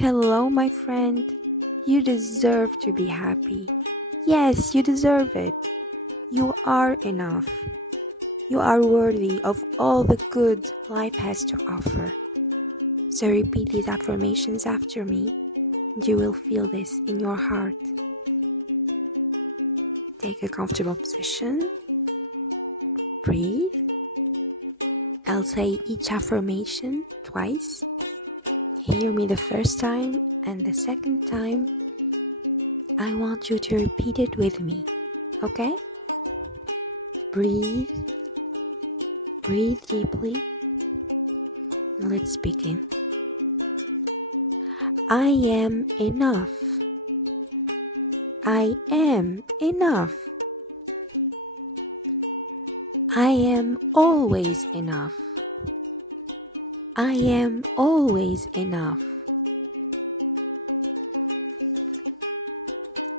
Hello, my friend. You deserve to be happy. Yes, you deserve it. You are enough. You are worthy of all the good life has to offer. So repeat these affirmations after me, and you will feel this in your heart. Take a comfortable position. Breathe. I'll say each affirmation twice. Hear me the first time, and the second time, I want you to repeat it with me, okay? Breathe. Breathe deeply. Let's begin. I am enough. I am enough. I am always enough. I am always enough.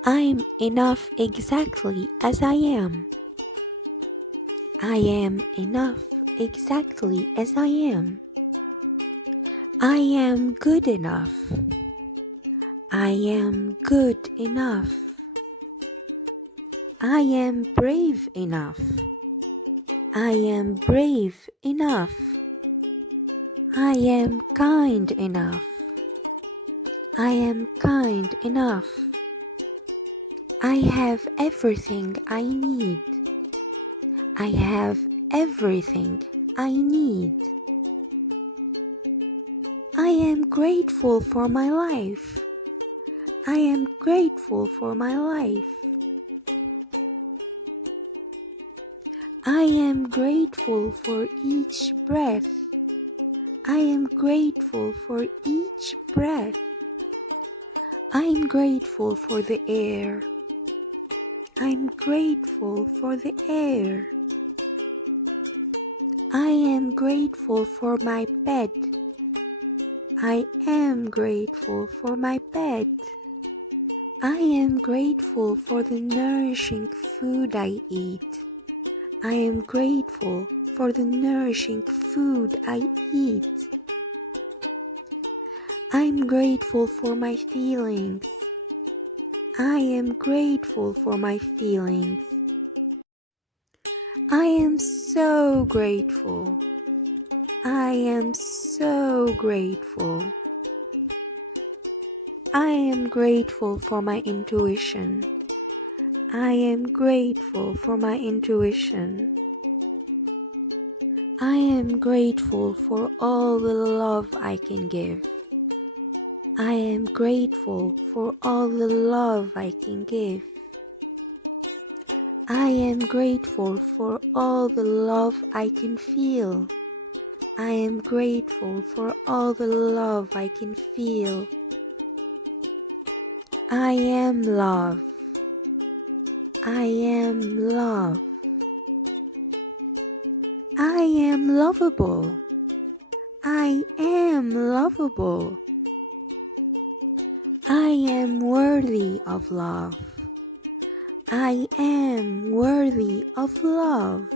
I'm enough exactly as I am. I am enough exactly as I am. I am good enough. I am good enough. I am brave enough. I am brave enough. I am kind enough. I am kind enough. I have everything I need. I have everything I need. I am grateful for my life. I am grateful for my life. I am grateful for each breath. I am grateful for each breath. I am grateful for the air. I'm grateful for the air. I am grateful for my bed. I am grateful for my bed. I am grateful for the nourishing food I eat. I am grateful for the nourishing food I eat. I am grateful for my feelings. I am grateful for my feelings. I am so grateful. I am so grateful. I am grateful for my intuition. I am grateful for my intuition. I am grateful for all the love I can give. I am grateful for all the love I can give. I am grateful for all the love I can feel. I am grateful for all the love I can feel. I am love. I am love. I am lovable. I am lovable. I am worthy of love. I am worthy of love.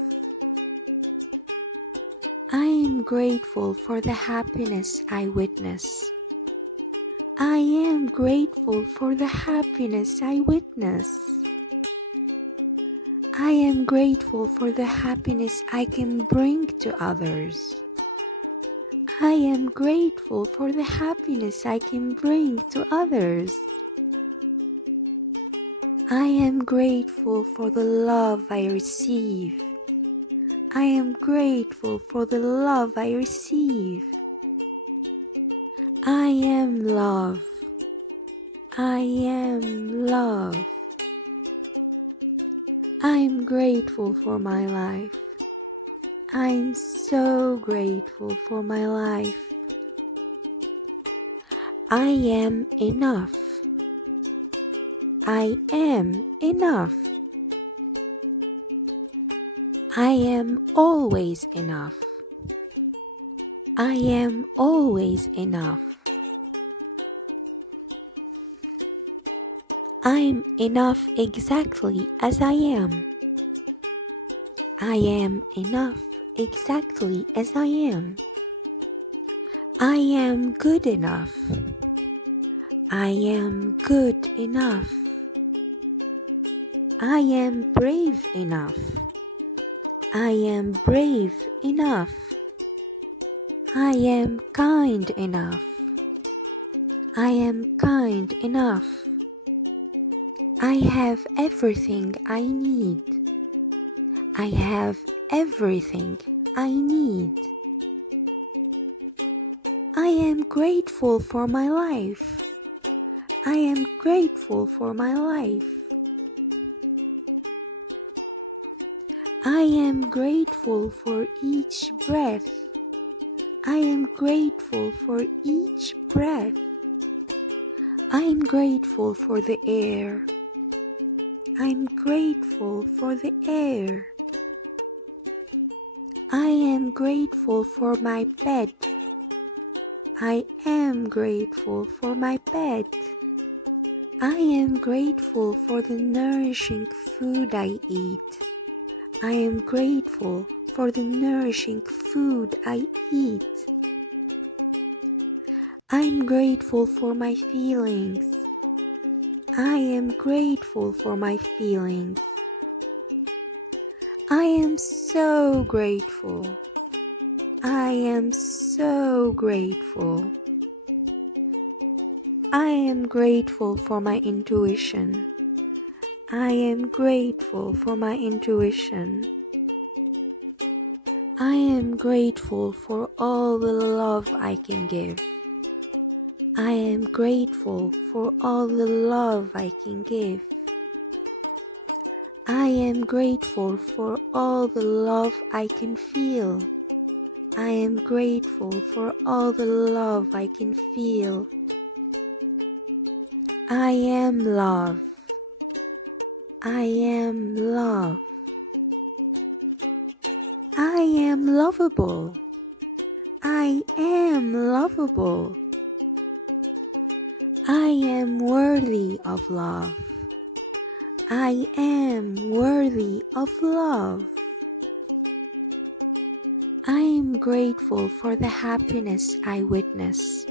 I am grateful for the happiness I witness. I am grateful for the happiness I witness. I am grateful for the happiness I can bring to others. I am grateful for the happiness I can bring to others. I am grateful for the love I receive. I am grateful for the love I receive. I am love. I am love. I'm grateful for my life. I'm so grateful for my life. I am enough. I am enough. I am always enough. I am always enough. I'm enough exactly as I am. I am enough exactly as I am. I am good enough. I am good enough. I am brave enough. I am brave enough. I am kind enough. I am kind enough. I have everything I need. I have everything I need. I am grateful for my life. I am grateful for my life. I am grateful for each breath. I am grateful for each breath. I am grateful for the air. I am grateful for the air. I am grateful for my bed. I am grateful for my bed. I am grateful for the nourishing food I eat. I am grateful for the nourishing food I eat. I am grateful for my feelings. I am grateful for my feelings. I am so grateful. I am so grateful. I am grateful for my intuition. I am grateful for my intuition. I am grateful for all the love I can give. I am grateful for all the love I can give. I am grateful for all the love I can feel. I am grateful for all the love I can feel. I am love. I am love. I am lovable. I am lovable. I am worthy of love. I am worthy of love. I am grateful for the happiness I witness.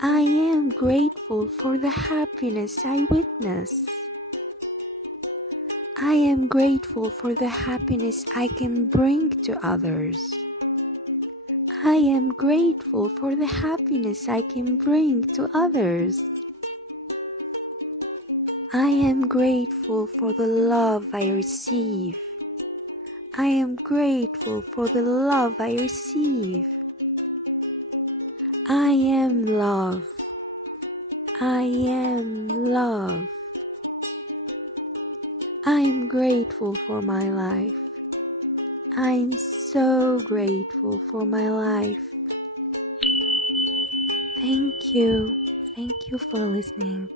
I am grateful for the happiness I witness. I am grateful for the happiness I can bring to others. I am grateful for the happiness I can bring to others. I am grateful for the love I receive. I am grateful for the love I receive. I am love. I am love. I am grateful for my life. I'm so grateful for my life. Thank you. Thank you for listening.